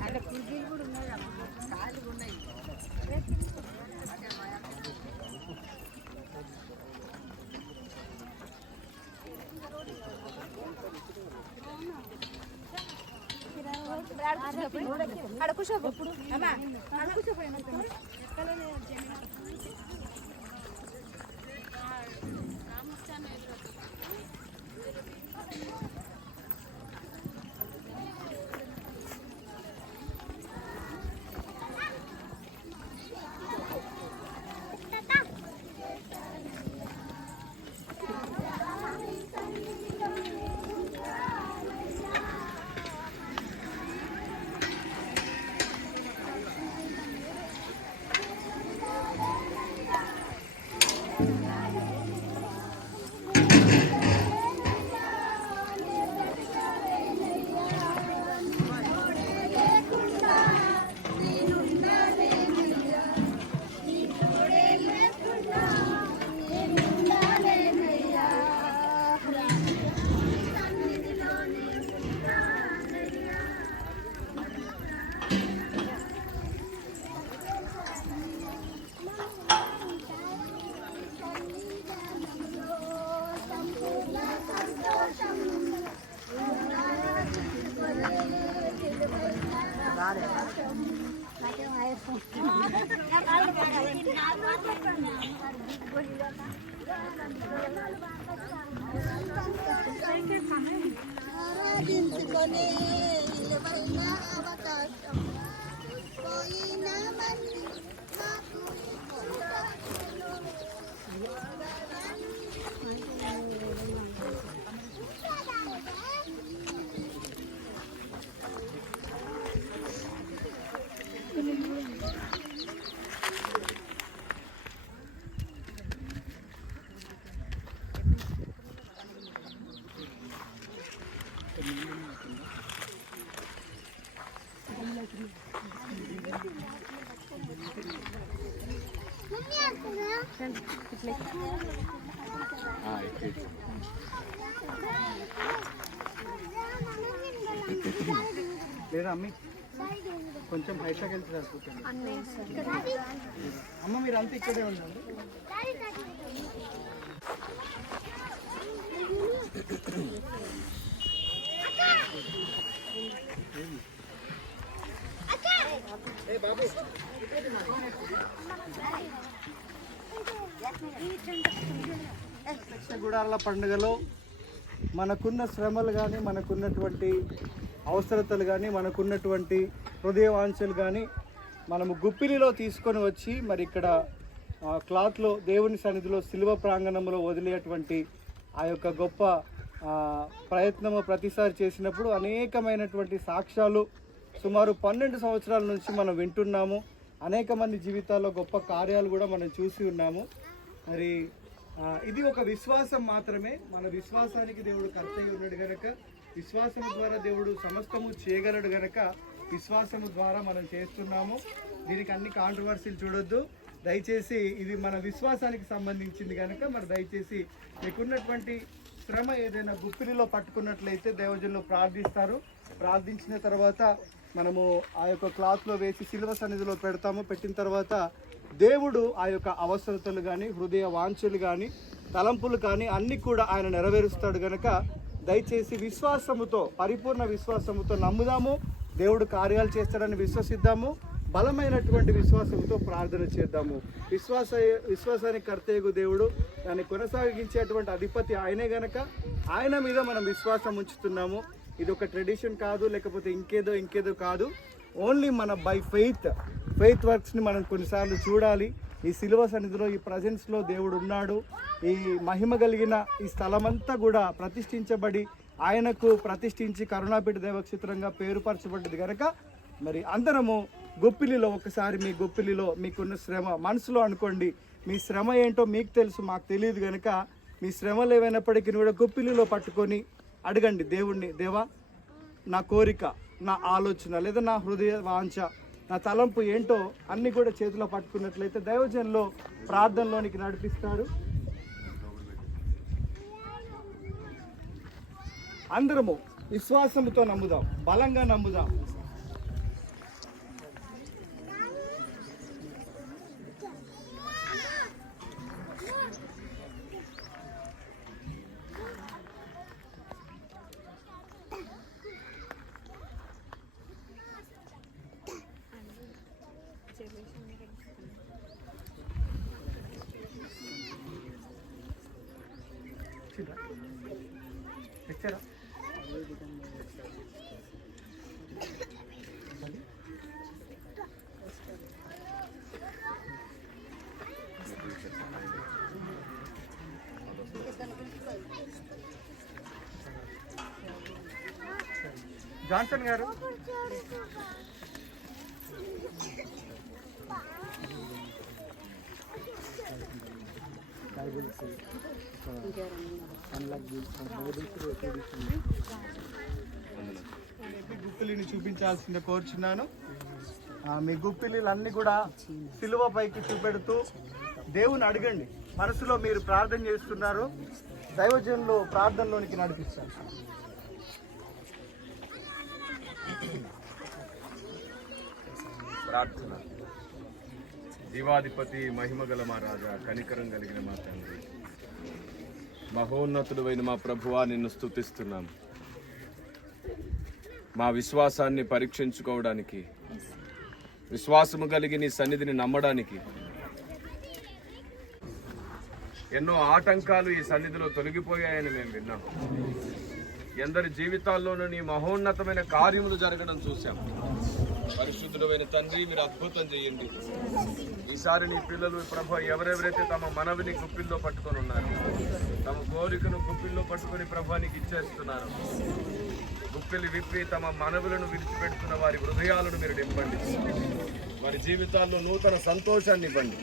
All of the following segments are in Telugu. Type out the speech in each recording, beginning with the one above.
అంటే కుర్చీలు కూడా ఉన్నాయి, కాళ్ళు ఉన్నాయి. అక్కడ కూర్చోప్పుడు అమ్మా అక్కడ కూర్చోపోయినా ఆరాధించుకొని ఇలవైన అవకాశం పోయిన మంది నాకు లేదా అమ్మి కొంచెం హైట్లోకి వెళ్తే సరిపోతుంది. అమ్మ మీరు అంతా ఇక్కడే ఉండండి. గుడారాల పండుగలో మనకున్న శ్రమలు కానీ, మనకున్నటువంటి అవసరతలు కానీ, మనకున్నటువంటి హృదయవాంఛలు కానీ మనము గుప్పిలిలో తీసుకొని వచ్చి మరి ఇక్కడ క్లాత్లో దేవుని సన్నిధిలో శిలువ ప్రాంగణంలో వదిలేటువంటి ఆ యొక్క గొప్ప ప్రయత్నము ప్రతిసారి చేసినప్పుడు అనేకమైనటువంటి సాక్ష్యాలు సుమారు 12 సంవత్సరాల నుంచి మనం వింటున్నాము. అనేక మంది జీవితాల్లో గొప్ప కార్యాలు కూడా మనం చూసి ఉన్నాము. మరి ఇది ఒక విశ్వాసం మాత్రమే. మన విశ్వాసానికి దేవుడు కర్తయ్య ఉన్నాడు కనుక, విశ్వాసము ద్వారా దేవుడు సమస్తము చేయగలడు కనుక విశ్వాసము ద్వారా మనం చేస్తున్నాము. దీనికి అన్ని కాంట్రవర్సీలు చూడొద్దు దయచేసి. ఇది మన విశ్వాసానికి సంబంధించింది కనుక మరి దయచేసి మీకున్నటువంటి శ్రమ ఏదైనా గుప్పిలిలో పట్టుకున్నట్లయితే దేవజనులు ప్రార్థిస్తారు. ప్రార్థించిన తర్వాత మనము ఆ యొక్క క్లాత్లో వేసి శిలువ సన్నిధిలో పెడతాము. పెట్టిన తర్వాత దేవుడు ఆ యొక్క అవసరతలు కానీ, హృదయ వాంఛలు కానీ, తలంపులు కానీ అన్నీ కూడా ఆయన నెరవేరుస్తాడు కనుక దయచేసి విశ్వాసముతో, పరిపూర్ణ విశ్వాసముతో నమ్ముదాము. దేవుడు కార్యాలు చేస్తాడని విశ్వసిద్దాము. బలమైనటువంటి విశ్వాసంతో ప్రార్థన చేద్దాము. విశ్వాసానికి కర్తయ్యకు దేవుడు, దాన్ని కొనసాగించేటువంటి అధిపతి ఆయనే గనక ఆయన మీద మనం విశ్వాసం ఉంచుతున్నాము. ఇది ఒక ట్రెడిషన్ కాదు, లేకపోతే ఇంకేదో కాదు. ఓన్లీ మన బై ఫెయిత్ వర్క్స్ని మనం కొన్నిసార్లు చూడాలి. ఈ శిలువ సన్నిధిలో, ఈ ప్రజెన్స్లో దేవుడు ఉన్నాడు. ఈ మహిమ కలిగిన ఈ స్థలమంతా కూడా ప్రతిష్ఠించబడి ఆయనకు ప్రతిష్ఠించి కరుణాపీఠ దేవక్షేత్రంగా పేరుపరచబడ్డది కనుక మరి అందరము గొప్పిలిలో ఒకసారి మీ గొప్పిలిలో మీకున్న శ్రమ మనసులో అనుకోండి. మీ శ్రమ ఏంటో మీకు తెలుసు, మాకు తెలియదు కనుక మీ శ్రమలు ఏమైనప్పటికీ కూడా గొప్పిలిలో పట్టుకొని అడగండి దేవుణ్ణి. దేవా, నా కోరిక, నా ఆలోచన లేదా నా హృదయ వాంఛ, నా తలంపు ఏంటో అన్నీ కూడా చేతిలో పట్టుకున్నట్లయితే దైవజనులో ప్రార్థనలోనికి నడిపిస్తాడు. అందరము విశ్వాసంతో నమ్ముదాం, బలంగా నమ్ముదాం. తెచ్చారా? జాన్సన్ గారు గుప్పిలిని చూపించాల్సిందే కోరుచున్నాను. మీ గుప్పిలీలన్నీ కూడా సిలువ పైకి చూపెడుతూ దేవుని అడగండి. మనసులో మీరు ప్రార్థన చేస్తున్నారు, దైవజనులు ప్రార్థనలోనికి నడిపిస్తారు. ప్రార్థన. జీవాధిపతి, మహిమగల మా రాజా, కనికరం కలిగిన మా తండ్రి, మహోన్నతుడైన మా ప్రభువా, నిన్ను స్తుతిస్తున్నాం. మా విశ్వాసాన్ని పరీక్షించుకోవడానికి, విశ్వాసము కలిగి నీ సన్నిధిని నమ్మడానికి ఎన్నో ఆటంకాలు ఈ సన్నిధిలో తొలగిపోయాయని మేము విన్నాం. ఎందరి జీవితాల్లోనూ నీ మహోన్నతమైన కార్యములు జరగడం చూశాం. పరిశుద్ధుడైన తండ్రి, మీరు అద్భుతం చేయండి. ఈసారి నీ పిల్లలు ప్రభు ఎవరెవరైతే తమ మనవిని గుప్పిల్లో పట్టుకొని ఉన్నారు, తమ కోరికను గుప్పిల్లో పట్టుకొని ప్రభువానికి ఇచ్చేస్తున్నారు, గుప్పిలి విప్పి తమ మనవులను విడిచిపెడుతున్న వారి హృదయాలను మీరు నింపండి. వారి జీవితాల్లో నూతన సంతోషాన్ని ఇవ్వండి.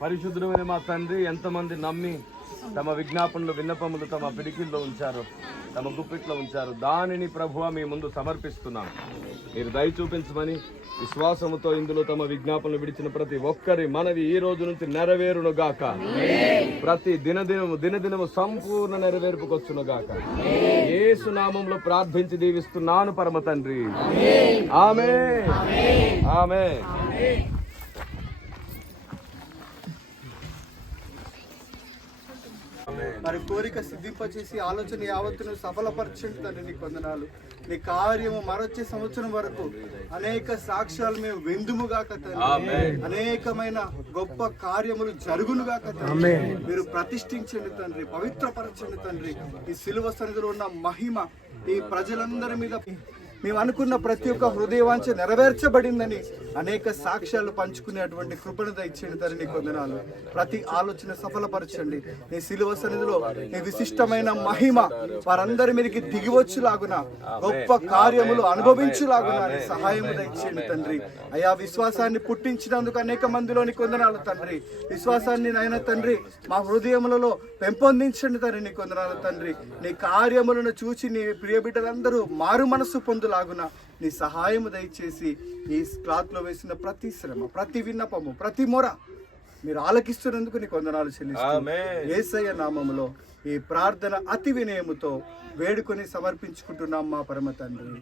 పరిశుద్ధమైన మా తండ్రి, ఎంతమంది నమ్మి తమ విజ్ఞాపనలు విన్నపములు తమ పిడికిల్లో ఉంచారు, తమ గుప్పిట్లో ఉంచారు, దానిని ప్రభువా మీ ముందు సమర్పిస్తున్నాం. మీరు దయ చూపించమని విశ్వాసముతో ఇందులో తమ విజ్ఞాపనలు విడిచిన ప్రతి ఒక్కరి మనవి ఈ రోజు నుంచి నెరవేరును గాక. ప్రతి దినదినము సంపూర్ణ నెరవేర్పుకొచ్చును గాక. యేసు నామములో ప్రార్థించి దీవిస్తున్నాను పరమ తండ్రి. ఆమేన్. ఆమేన్. మరి కోరిక సిద్ధింపచేసి ఆలోచన యావత్తును సఫలపరచండి తండ్రి. నీ వందనాలు. నీ కార్యము మరొచ్చే సంవత్సరం వరకు అనేక సాక్ష్యాలు మేము వెందుముగాక తండ్రి. అనేకమైన గొప్ప కార్యములు జరుగునుగాక తండ్రి. మీరు ప్రతిష్ఠించండి తండ్రి, పవిత్రపరచండి తండ్రి. ఈ సిలువ సన్నిధిలో ఉన్న మహిమ ఈ ప్రజలందరి మీద మేము అనుకున్న ప్రతి ఒక్క హృదయవాంఛ నెరవేర్చబడిందని అనేక సాక్ష్యాలు పంచుకునేటువంటి కృపను దయచేయండి తండ్రి. నీ వందనాలు. ప్రతి ఆలోచన సఫలపరచండి. నీ సిలువ సన్నిధిలో నీ విశిష్టమైన మహిమ వారందరి మీదకి దిగివచ్చులాగున, గొప్ప కార్యములు అనుభవించులాగున నీ సహాయము దయచేయండి తండ్రి. అయా విశ్వాసాన్ని పుట్టించినందుకు అనేక మందిలోని వందనాలు తండ్రి. విశ్వాసాన్ని నాయన తండ్రి మా హృదయములలో పెంపొందించండి తండ్రి. నీ వందనాలు తండ్రి. నీ కార్యములను చూచి నీ ప్రియ బిడ్డలందరూ మారు మనస్సు పొందులాగున నీ సహాయము దయచేసి ఈ క్లాత్ లో వేసిన ప్రతి శ్రమ, ప్రతి విన్నపము, ప్రతి మొర మీరు ఆలకిస్తున్నందుకు నీకు వందనాలు చెల్లిస్తున్నాను. యేసయ్య నామములో ఈ ప్రార్థన అతి వినయముతో వేడుకొని సమర్పించుకుంటున్నాం మా పరమ తండ్రి.